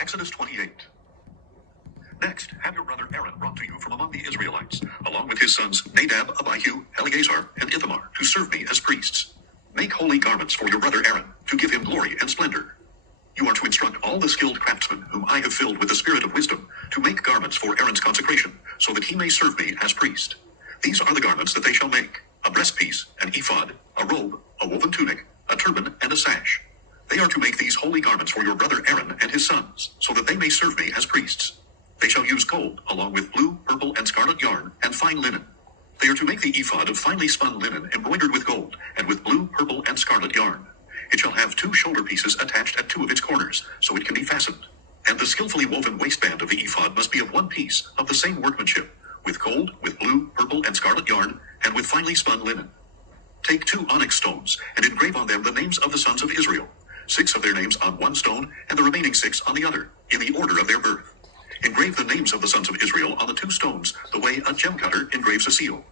Exodus 28. Next, have your brother Aaron brought to you from among the Israelites, along with his sons Nadab, Abihu, Eleazar, and Ithamar, to serve me as priests. Make holy garments for your brother Aaron, to give him glory and splendor. You are to instruct all the skilled craftsmen whom I have filled with the spirit of wisdom, to make garments for Aaron's consecration, so that he may serve me as priest. These are the garments that they shall make: a breastpiece, an ephod, a robe, a woven tunic, a turban, and a sash. They are to make these holy garments for your brother Aaron and his sons, so that they may serve me as priests. They shall use gold, along with blue, purple, and scarlet yarn, and fine linen. They are to make the ephod of finely spun linen embroidered with gold, and with blue, purple, and scarlet yarn. It shall have 2 shoulder pieces attached at 2 of its corners, so it can be fastened. And the skillfully woven waistband of the ephod must be of 1 piece, of the same workmanship, with gold, with blue, purple, and scarlet yarn, and with finely spun linen. Take 2 onyx stones, and engrave on them the names of the sons of Israel, 6 of their names on 1 stone, and the remaining 6 on the other, in the order of their birth. Engrave the names of the sons of Israel on the 2 stones, the way a gem cutter engraves a seal.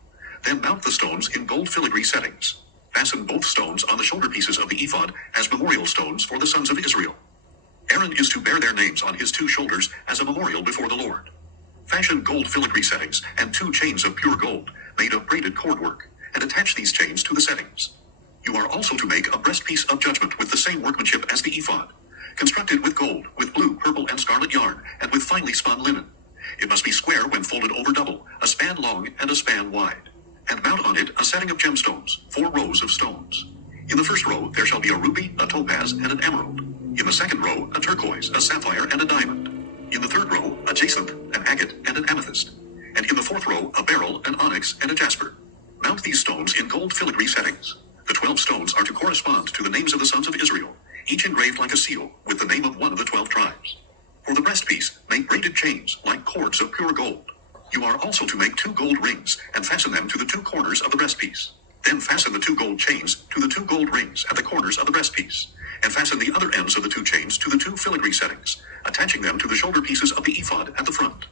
Then mount the stones in gold filigree settings. Fasten both stones on the shoulder pieces of the ephod as memorial stones for the sons of Israel. Aaron is to bear their names on his 2 shoulders as a memorial before the Lord. Fashion gold filigree settings and 2 chains of pure gold, made of braided cord work, and attach these chains to the settings. You are also to make a breastpiece of judgment with the same workmanship as the ephod, constructed with gold, with blue, purple, and scarlet yarn, and with finely spun linen. It must be square when folded over double, a span long and a span wide. And mount on it a setting of gemstones, 4 rows of stones. In the first row there shall be a ruby, a topaz, and an emerald. In the second row a turquoise, a sapphire, and a diamond. In the third row a jacinth, an agate, and an amethyst. And in the fourth row a beryl, an onyx, and a jasper. Mount these stones in gold filigree settings. The 12 stones are to correspond to the names of the sons of Israel, each engraved like a seal, with the name of one of the 12 tribes. For the breastpiece, make braided chains, like cords of pure gold. You are also to make 2 gold rings, and fasten them to the 2 corners of the breastpiece. Then fasten the 2 gold chains to the 2 gold rings at the corners of the breastpiece, and fasten the other ends of the 2 chains to the 2 filigree settings, attaching them to the shoulder pieces of the ephod at the front.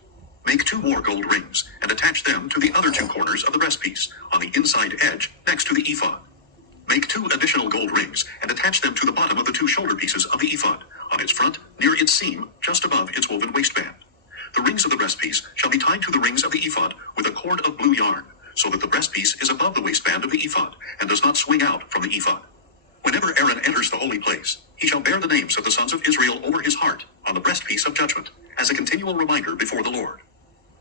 Make 2 more gold rings, and attach them to the other 2 corners of the breastpiece, on the inside edge, next to the ephod. Make 2 additional gold rings, and attach them to the bottom of the 2 shoulder pieces of the ephod, on its front, near its seam, just above its woven waistband. The rings of the breastpiece shall be tied to the rings of the ephod with a cord of blue yarn, so that the breastpiece is above the waistband of the ephod, and does not swing out from the ephod. Whenever Aaron enters the holy place, he shall bear the names of the sons of Israel over his heart, on the breastpiece of judgment, as a continual reminder before the Lord.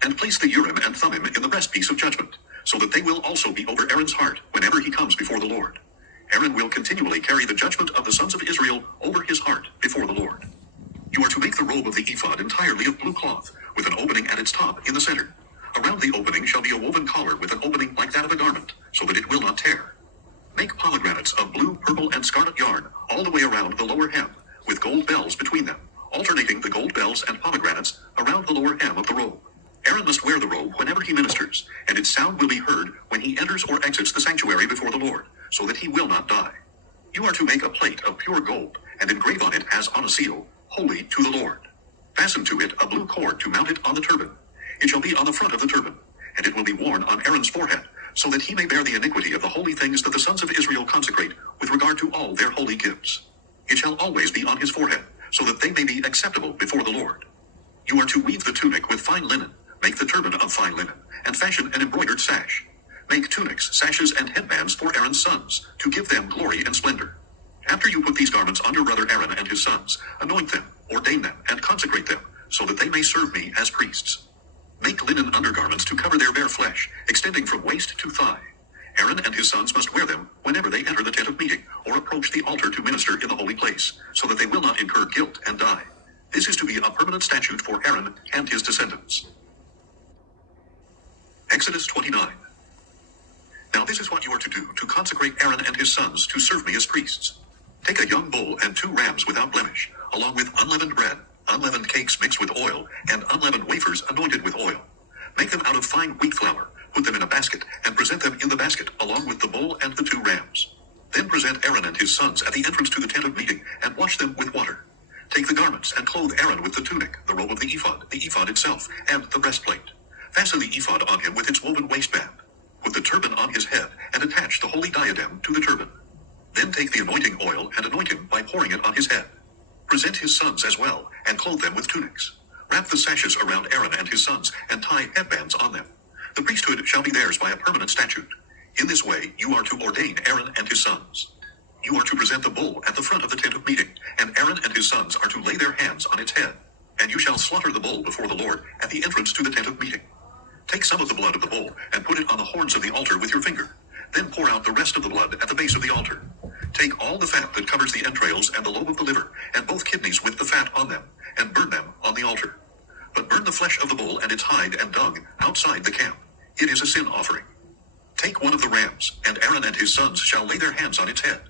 And place the Urim and Thummim in the breastpiece of judgment, so that they will also be over Aaron's heart whenever he comes before the Lord. Aaron will continually carry the judgment of the sons of Israel over his heart before the Lord. You are to make the robe of the ephod entirely of blue cloth, with an opening at its top in the center. Around the opening shall be a woven collar with an opening like that of a garment, so that it will not tear. Make pomegranates of blue, purple, and scarlet yarn all the way around the lower hem, with gold bells between them, alternating the gold bells and pomegranates around the lower hem of the robe. Aaron must wear the robe whenever he ministers, and its sound will be heard when he enters or exits the sanctuary before the Lord, so that he will not die. You are to make a plate of pure gold, and engrave on it as on a seal, holy to the Lord. Fasten to it a blue cord to mount it on the turban. It shall be on the front of the turban, and it will be worn on Aaron's forehead, so that he may bear the iniquity of the holy things that the sons of Israel consecrate with regard to all their holy gifts. It shall always be on his forehead, so that they may be acceptable before the Lord. You are to weave the tunic with fine linen, make the turban of fine linen, and fashion an embroidered sash. Make tunics, sashes, and headbands for Aaron's sons, to give them glory and splendor. After you put these garments on your brother Aaron and his sons, anoint them, ordain them, and consecrate them, so that they may serve me as priests. Make linen undergarments to cover their bare flesh, extending from waist to thigh. Aaron and his sons must wear them whenever they enter the tent of meeting, or approach the altar to minister in the holy place, so that they will not incur guilt and die. This is to be a permanent statute for Aaron and his descendants. Exodus 29. Now this is what you are to do to consecrate Aaron and his sons to serve me as priests. Take a young bull and 2 rams without blemish, along with unleavened bread, unleavened cakes mixed with oil, and unleavened wafers anointed with oil. Make them out of fine wheat flour, put them in a basket, and present them in the basket along with the bull and the 2 rams. Then present Aaron and his sons at the entrance to the tent of meeting, and wash them with water. Take the garments and clothe Aaron with the tunic, the robe of the ephod itself, and the breastplate. Fasten the ephod on him with its woven waistband. Put the turban on his head, and attach the holy diadem to the turban. Then take the anointing oil and anoint him by pouring it on his head. Present his sons as well, and clothe them with tunics. Wrap the sashes around Aaron and his sons, and tie headbands on them. The priesthood shall be theirs by a permanent statute. In this way you are to ordain Aaron and his sons. You are to present the bull at the front of the tent of meeting, and Aaron and his sons are to lay their hands on its head. And you shall slaughter the bull before the Lord at the entrance to the tent of meeting. Take some of the blood of the bull, and put it on the horns of the altar with your finger. Then pour out the rest of the blood at the base of the altar. Take all the fat that covers the entrails and the lobe of the liver, and both kidneys with the fat on them, and burn them on the altar. But burn the flesh of the bull and its hide and dung outside the camp. It is a sin offering. Take one of the rams, and Aaron and his sons shall lay their hands on its head.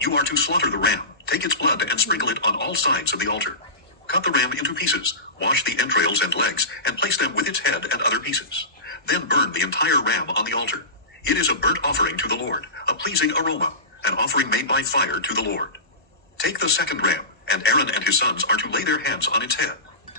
You are to slaughter the ram, take its blood and sprinkle it on all sides of the altar. Cut the ram into pieces, wash the entrails and legs, and place them with its head and other pieces. Then burn the entire ram on the altar. It is a burnt offering to the Lord, a pleasing aroma, an offering made by fire to the Lord. Take the second ram, and Aaron and his sons are to lay their hands on its head.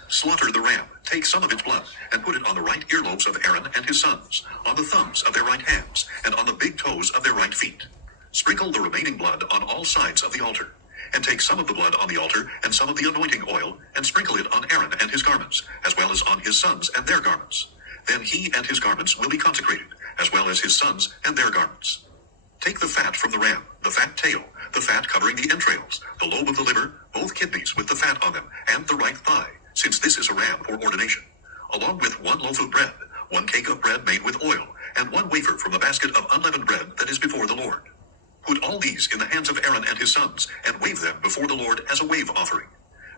Slaughter the ram, take some of its blood, and put it on the right earlobes of Aaron and his sons, on the thumbs of their right hands, and on the big toes of their right feet. Sprinkle the remaining blood on all sides of the altar. And take some of the blood on the altar, and some of the anointing oil, and sprinkle it on Aaron and his garments, as well as on his sons and their garments. Then he and his garments will be consecrated, as well as his sons and their garments. Take the fat from the ram, the fat tail, the fat covering the entrails, the lobe of the liver, both kidneys with the fat on them, and the right thigh, since this is a ram for ordination, along with 1 loaf of bread, 1 cake of bread made with oil, and 1 wafer from the basket of unleavened bread that is before the Lord. Put all these in the hands of Aaron and his sons, and wave them before the Lord as a wave offering.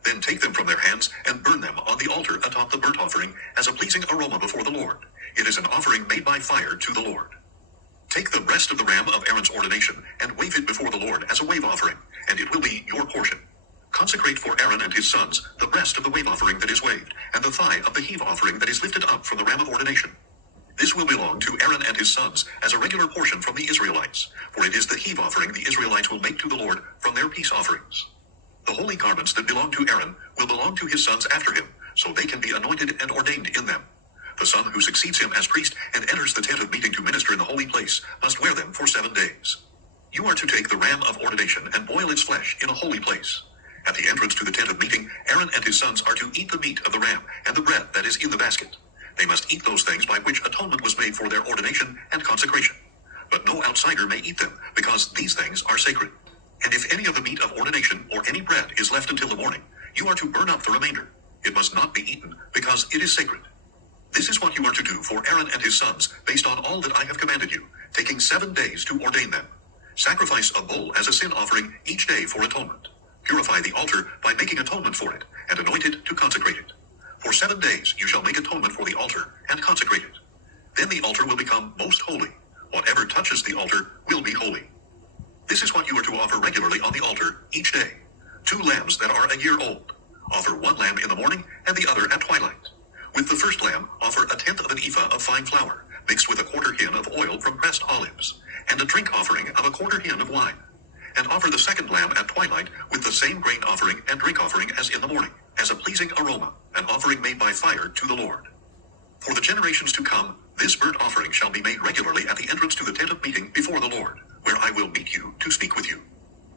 Then take them from their hands, and burn them on the altar atop the burnt offering, as a pleasing aroma before the Lord. It is an offering made by fire to the Lord. Take the breast of the ram of Aaron's ordination, and wave it before the Lord as a wave offering, and it will be your portion. Consecrate for Aaron and his sons the breast of the wave offering that is waved, and the thigh of the heave offering that is lifted up from the ram of ordination. This will belong to Aaron and his sons as a regular portion from the Israelites, for it is the heave offering the Israelites will make to the Lord from their peace offerings. The holy garments that belong to Aaron will belong to his sons after him, so they can be anointed and ordained in them. The son who succeeds him as priest and enters the tent of meeting to minister in the holy place must wear them for 7 days. You are to take the ram of ordination and boil its flesh in a holy place. At the entrance to the tent of meeting, Aaron and his sons are to eat the meat of the ram and the bread that is in the basket. They must eat those things by which atonement was made for their ordination and consecration. But no outsider may eat them, because these things are sacred. And if any of the meat of ordination or any bread is left until the morning, you are to burn up the remainder. It must not be eaten, because it is sacred. This is what you are to do for Aaron and his sons, based on all that I have commanded you, taking 7 days to ordain them. Sacrifice a bull as a sin offering each day for atonement. Purify the altar by making atonement for it, and anoint it to consecrate it. For 7 days you shall make atonement for the altar, and consecrate it. Then the altar will become most holy. Whatever touches the altar will be holy. This is what you are to offer regularly on the altar each day. 2 lambs that are a year old. Offer 1 lamb in the morning, and the other at twilight. With the first lamb, offer 1/10 of an ephah of fine flour, mixed with 1/4 hin of oil from pressed olives, and a drink offering of 1/4 hin of wine. And offer the second lamb at twilight with the same grain offering and drink offering as in the morning, as a pleasing aroma, an offering made by fire to the Lord. For the generations to come, this burnt offering shall be made regularly at the entrance to the tent of meeting before the Lord, where I will meet you to speak with you.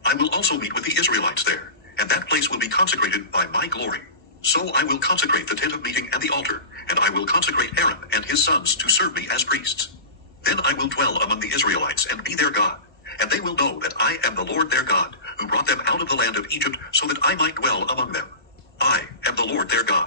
I will also meet with the Israelites there, and that place will be consecrated by my glory. So I will consecrate the tent of meeting and the altar, and I will consecrate Aaron and his sons to serve me as priests. Then I will dwell among the Israelites and be their God, and they will know that I am the Lord their God, who brought them out of the land of Egypt so that I might dwell among them. I am the Lord their God.